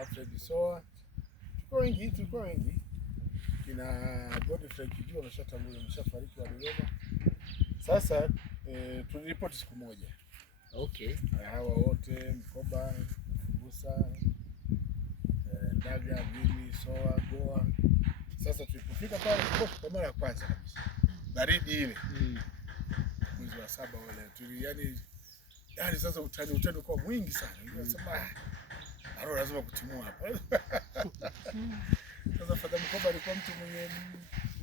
Alfred Soa, tulikuwa wengi kina Godfrey Kijua ameshafariki wa Dodoma. Sasa tuliripoti siku moja. Okay. Hawa wote Mkoba, Mfubusa, Ndaga, mimi, Soa, Goa. Sasa tulipofika pale kwa mara ya kwanza kabisa, baridi ile mwezi wa 7 wale yani sasa utani kwa mwingi sana. Nasema lazima kutimua hapa. Sasa Fadha Mkoba alikuwa mtu mwenye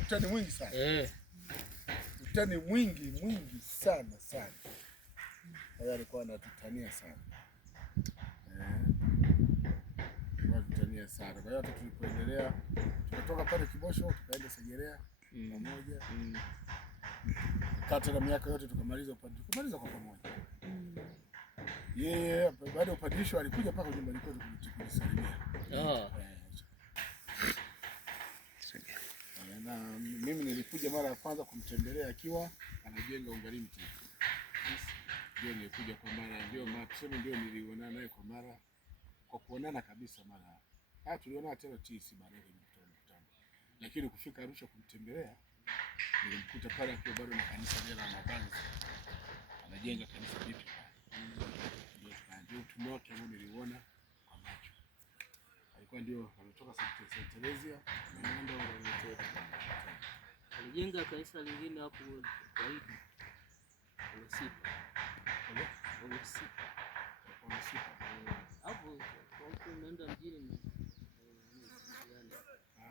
utani mwingi sana. Utani mwingi sana. Yeye alikuwa anatutania sana. Anatutania sana. Kwa hiyo hata tulipoendelea tukatoka pale Kibosho tukaenda Segerea pamoja. Kati ya miaka yote tukamaliza kwa pamoja. Yeye baada ya upadisho alikuja paka nyumbani kwetu kunisalimia. Na mimi nilikuja mara ya kwanza kumtembelea akiwa anajenga Ungalimti. Ndio nilikuja kwa mara, ndio nilionana naye kwa mara, kwa kuonana kabisa mara. Tulionana tena TC baadaye kwenye mkutano. Lakini kufika Arusha kumtembelea nilimkuta pale akiwa bado na kanisa la Mabanzi. Anajenga kanisa jipya. Ndio tumoke ambao niliona kwa macho. Alikuwa ndio ametoka St. Teresia na ndio alijenga kanisa lingine hapo kwa hiyo. Hapo kwa nenda mjini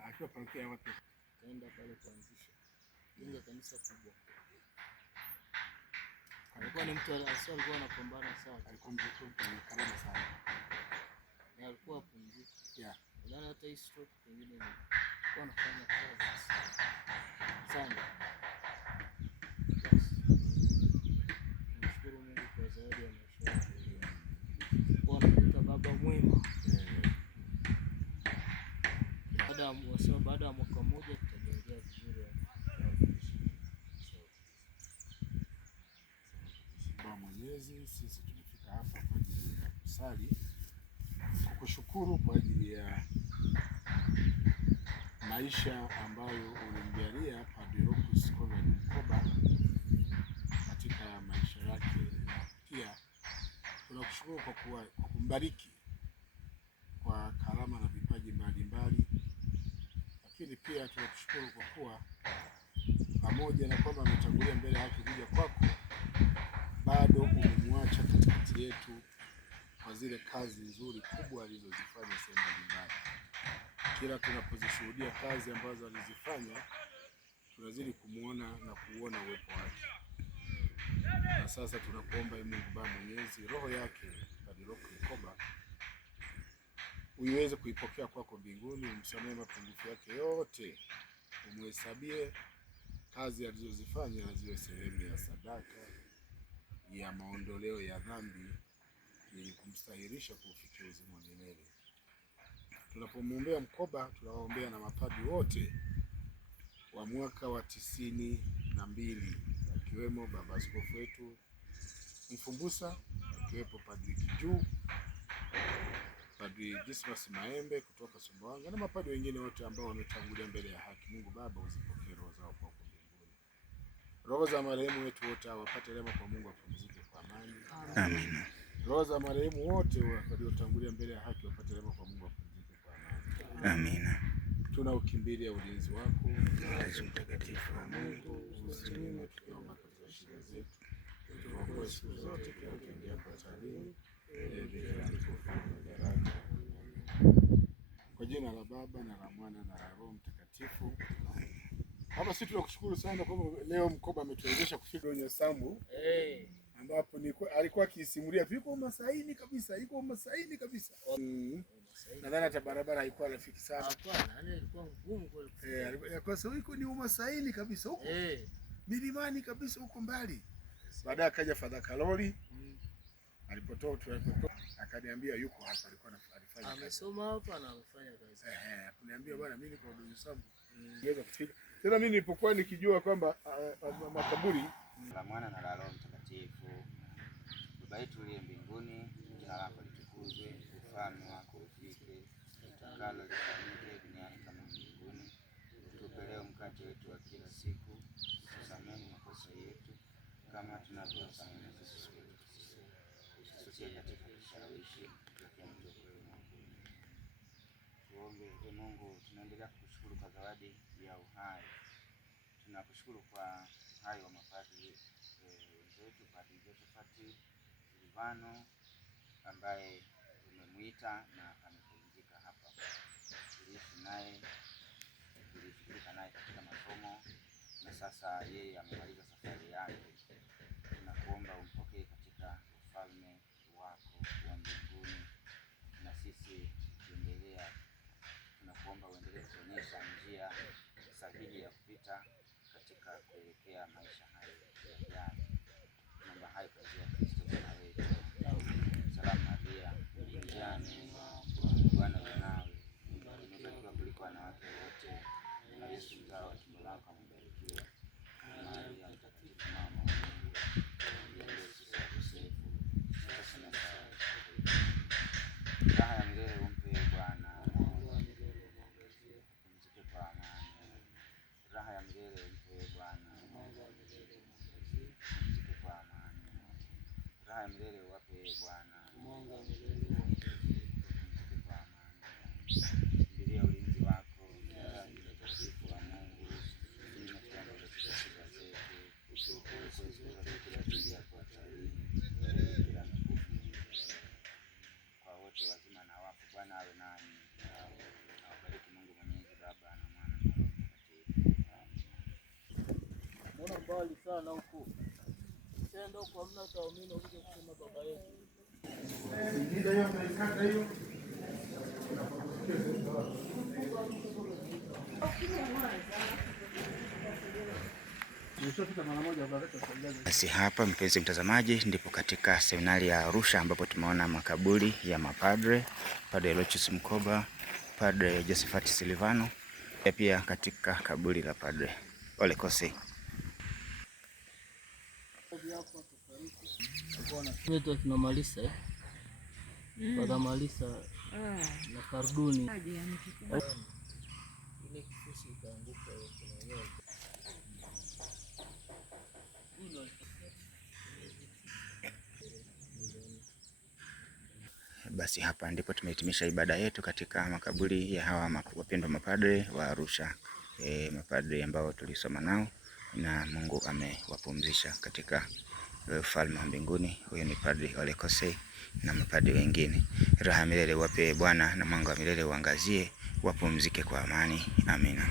akiwa parokia wapi? Kaenda pale kuanzisha jenga kanisa kubwa. Alikuwa ni mtu alikuwa anapambana sana. Alikuwa mkarimu sana. Na alikuwa pumzika. Ndani hata hii stroke pengine alikuwa anafanya kazi sana. Nashukuru Mungu kwa zawadi ya maisha yake. Kwa kuta baba mwema. Baada ya mwaka mmoja tutajengea vizuri. Mwenyezi, sisi tumefika hapa kwa ajili ya kusali, kukushukuru kwa ajili ya maisha ambayo ulimjalia Padre Rocus Conrad Mkoba katika maisha yake. Pia tunakushukuru kwa kumbariki kwa karama na vipaji mbalimbali, lakini pia tunakushukuru kwa kuwa pamoja na kwamba ametangulia mbele yake kuja kwako, bado umemwacha katikati yetu kwa zile kazi nzuri kubwa alizozifanya sehemu mbalimbali. Kila tunapozishuhudia kazi ambazo alizifanya, tunazidi kumuona na kuona uwepo wake. Na sasa tunakuomba Mungu Baba Mwenyezi, roho yake Padre Rocus Mkoba uiweze kuipokea kwako mbinguni, umsamehe mapungufu yake yote, umhesabie kazi alizozifanya ziwe sehemu ya sadaka ya maondoleo ya dhambi ili kumstahilisha kufikia uzima milele. Tunapomwombea Mkoba, tunawaombea na mapadri wote wa mwaka wa 92 akiwemo baba askofu wetu Mfumbusa, akiwepo Padri Kijuu, Padri Dismas Maembe kutoka Sumbawanga na mapadri wengine wote ambao wametangulia mbele ya haki. Mungu Baba uzipokee roho zao kwa mbinguni. Roho za marehemu wetu wote wapate rehema kwa Mungu, apumzike kwa amani. Amina. Roho za marehemu wote waliotangulia mbele ya haki wapate rehema kwa Mungu, apumzike kwa amani. Amina. Tunaukimbilia ulinzi wako Yesu mtakatifu wa Mungu, usinyime tukiomba katika shida zetu. Tuokoe siku zote kila tuingia kwa salini. Kwa jina la Baba na la Mwana na la Roho Mtakatifu. Hapa sisi tunakushukuru sana kwa leo Mkoba ametuwezesha kufika kwenye Sambu. Ambapo alikuwa akisimulia yuko Masaini kabisa. Nadhani hata barabara haikuwa rafiki sana. Hapana, ilikuwa ngumu kweli. Kwa sababu iko ni Masaini kabisa huko. Milimani kabisa huko mbali. Baadaye akaja Fadha Kaloli. Alipotoka akaniambia yuko hapa, alikuwa anafanya kazi. Amesoma hapa na amefanya kazi. Kuniambia bwana mimi niko Dodoma Sambu. Niweza kufika. Tena mimi nilipokuwa nikijua kwamba makaburi la Mwana na la Roho Mtakatifu. Baba yetu uliye mbinguni, jina lako litukuzwe, ufalme wako ufike, utakalo lifanyike duniani kama mbinguni. Utupe leo mkate wetu wa kila siku. Tusamehe makosa yetu kama tunavyowasamehe na sisi waliotukosea. Usitie katika kishawishi, lakini utuokoe maovuni. Tuombe. Ee Mungu, tunaendelea kukushukuru kwa zawadi ya uhai. Tunakushukuru kwa uhai wa mapadri wenzetu, Padri Josephat Silvano ambaye umemwita na amepumzika hapa. Tuliishi naye, tulishughulika naye katika masomo na sasa yeye amemaliza safari yake. Tunakuomba umpokee katika ufalme wako wa mbinguni, na sisi tuendelea. Tunakuomba uendelee kuonyesha njia sahihi ya kupita katika kuelekea maisha hayo yajayo. Tunaomba hayo kwa njia ya Kristo Bwana wetu. Salamu Maria, umejaa neema, Bwana yu nawe, umebarikiwa kuliko wanawake wote, na Yesu mzao wa tumbo lako amebarikiwa. Maria mtakatifu, mama wa Mungu, uombee sisi wakosefu, sasa na saa ya kufa kwetu. Raha ya milele umpe Bwana, pumzike kwa amani. Raha ya milele umpe Bwana, pumzike kwa amani. Raha ya milele uwape Bwana, pumzike kwa amani. Kimbilia ulinzi wako, mtakatifu wa Mungu, ili tukiomba katika shida zetu, kila tulia kwa hatarini, kila mtukufu kwa wote wazima na wafu. Bwana awe nani. Awabariki Mungu Mwenyezi, Baba na Mwana na Roho Mtakatifu. Mbona mbali sana huko? Senda huko hamna taumini ukija kusema baba yetu. Ndio hiyo tunaikata hiyo. Basi hapa, mpenzi mtazamaji, ndipo katika seminari ya Arusha ambapo tumeona makaburi ya mapadre, Padre Aloysius Mkoba, Padre Josephat Silvano, pia katika kaburi la Padre Ole Kosei. Wetu tuna Malisa Padre Malisa na Karduni. Ile kifusi ikaanguka hiyo. Basi hapa ndipo tumehitimisha ibada yetu katika makaburi ya hawa wapendwa mapadre wa Arusha, mapadre ambao tulisoma nao na Mungu amewapumzisha katika ufalme wa mbinguni. Huyo ni Padre Ole Kosei na mapadre wengine. Raha milele wape Bwana, na mwanga wa milele uangazie, wapumzike kwa amani. Amina.